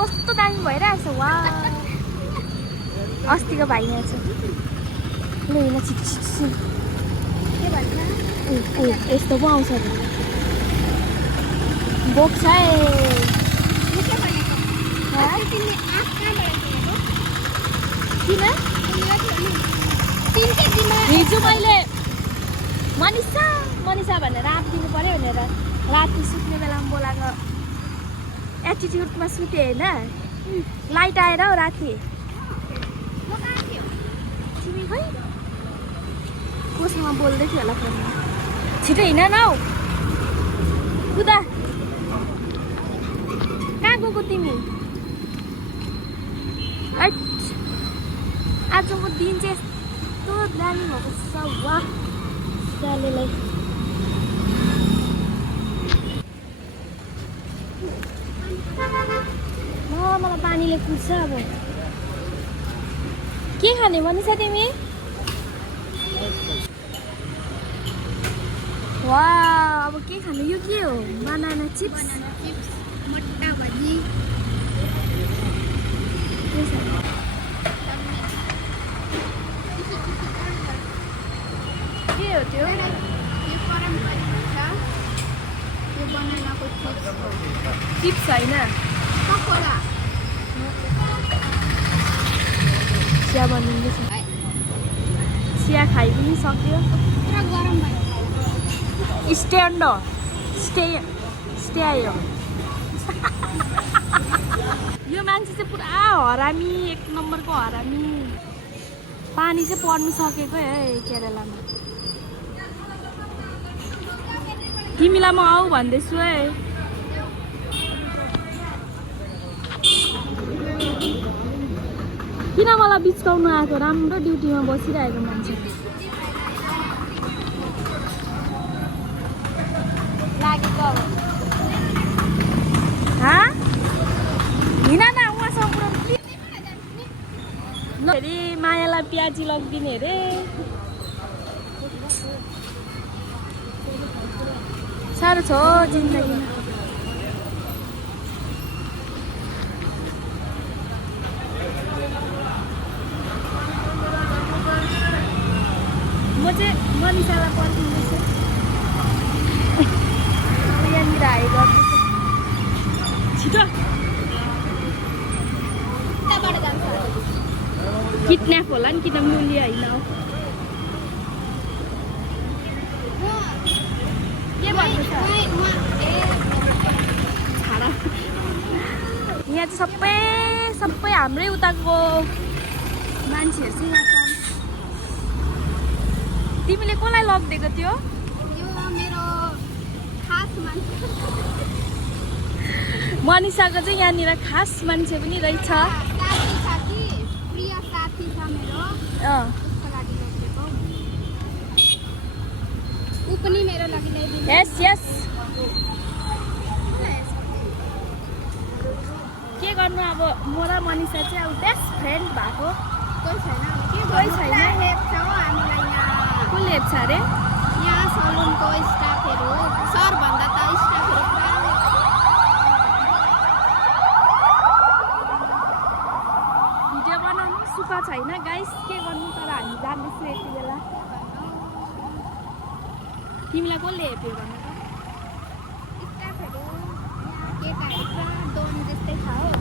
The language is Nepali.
कस्तो दामी भइरहेको छ वा अस्तिको भाइ यहाँ छ ल यहाँ छिटो छिटो के भन्छ यस्तो पो आउँछ बोक्छ है किन हिजो मैले मनिषा भनेर आँप दिनु पर्यो भनेर राति सुत्ने बेलामा बोलाएको एटिट्युडमा सुतेँ होइन लाइट आएर हौ राति तिमी खै कोसँग बोल्दै थियो होला फोनमा छिटो हिँड न हौ कुदा कहाँ गएको तिमी आजको दिन चाहिँ यस्तो दामी भएको छ वाह डालेलाई मलाई पानीले कुद्छ अब के खाने भनिस् तिमी वा अब के खाने यो के हो बनाना चिप्स मट्टा भाजी के हो त्यो चिप्स होइन चिया बनिँदैछ चिया खाइ पनि सक्यो स्ट्यान्ड हो स्टे आयो यो मान्छे चाहिँ पुरा हरामी एक नम्बरको हरामी पानी चाहिँ पर्नु सकेको है केरलामा तिमीलाई म आऊ भन्दैछु है किन मलाई बिचकाउनु आएको राम्रो ड्युटीमा बसिरहेको मान्छे लागेको हिँड न उहाँसँग फेरि मायालाई प्याजी लगिदिने अरे साह्रो छ जिन्दगीमा म चाहिँ मनिषालाई पर्खिँदैछु यहाँनिर आइ गर्दैछु छिटो किडन्याप होला नि किन मूल्य होइन के भन्दैछ यहाँ चाहिँ सबै हाम्रै उताको मान्छेहरू चाहिँ यहाँ छ तिमीले कसलाई लगिदिएको थियो मेरो खास मान्छे मनिषाको चाहिँ यहाँनिर खास मान्छे पनि रहेछ प्रिय साथी छ मेरो उसको लागि ल्याइदिएको ऊ पनि मेरो लागि ल्याइदिनु यस के गर्नु अब म र मनिषा चाहिँ अब बेस्ट फ्रेन्ड भएको कोही छैन कोही छैन हेप्छ हो हामीलाई यहाँ कसले हेप्छ अरे यहाँ सलुनको स्टाफहरू सर भन्दा त स्टाफहरू भिडियो बनाउनु सुख छैन गाइस के गर्नु तर हामी जान्दैछौँ यति बेला तिमीलाई कसले हेप्यो भन्नु त स्टाफहरू केटाहरू पुरा डोन जस्तै छ हो